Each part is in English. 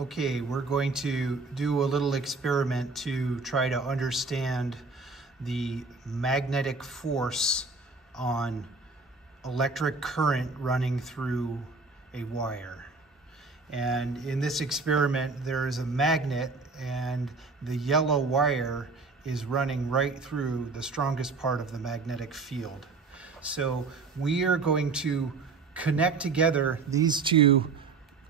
Okay, we're going to do a little experiment to try to understand the magnetic force on electric current running through a wire. And in this experiment, there is a magnet and the yellow wire is running right through the strongest part of the magnetic field. So we are going to connect together these two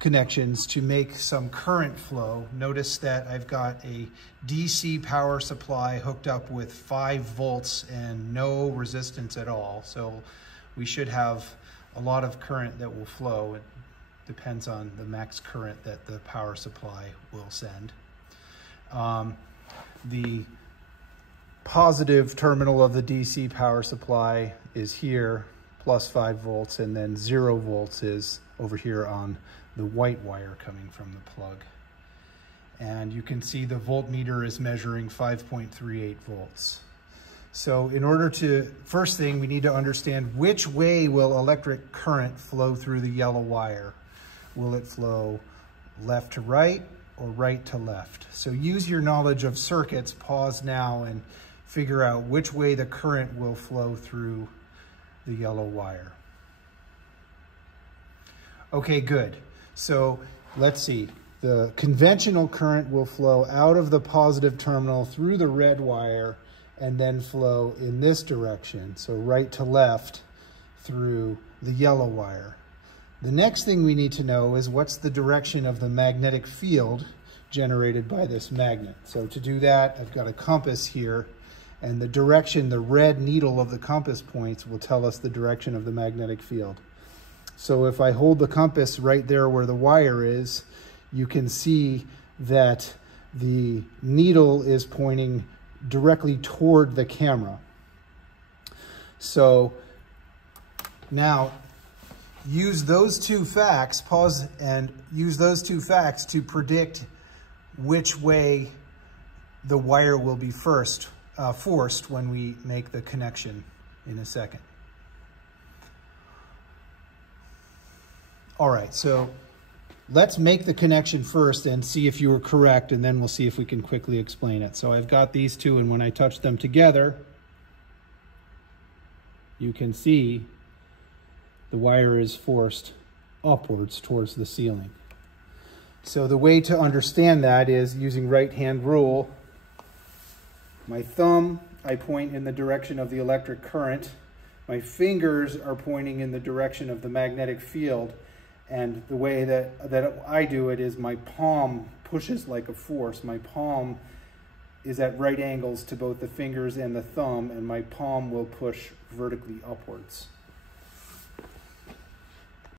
connections to make some current flow. Notice that I've got a DC power supply hooked up with 5 volts and no resistance at all. So we should have a lot of current that will flow. It depends on the max current that the power supply will send. The positive terminal of the DC power supply is here, plus 5 volts, and then 0 volts is over here on the white wire coming from the plug. And you can see the voltmeter is measuring 5.38 volts. So in order to, first thing, we need to understand which way will electric current flow through the yellow wire. Will it flow left to right or right to left? So use your knowledge of circuits, pause now, and figure out which way the current will flow through the yellow wire. Okay, good. So let's see. The conventional current will flow out of the positive terminal through the red wire and then flow in this direction, so right to left through the yellow wire. The next thing we need to know is what's the direction of the magnetic field generated by this magnet. So to do that, I've got a compass here, and the direction, the red needle of the compass points will tell us the direction of the magnetic field. So if I hold the compass right there where the wire is, you can see that the needle is pointing directly toward the camera. So now use those two facts, pause and use those two facts to predict which way the wire will be forced when we make the connection in a second. All right, so let's make the connection first and see if you were correct, and then we'll see if we can quickly explain it. So I've got these two, and when I touch them together, you can see the wire is forced upwards towards the ceiling. So the way to understand that is using right-hand rule. My thumb, I point in the direction of the electric current. My fingers are pointing in the direction of the magnetic field. And the way that I do it is my palm pushes like a force. My palm is at right angles to both the fingers and the thumb, and my palm will push vertically upwards.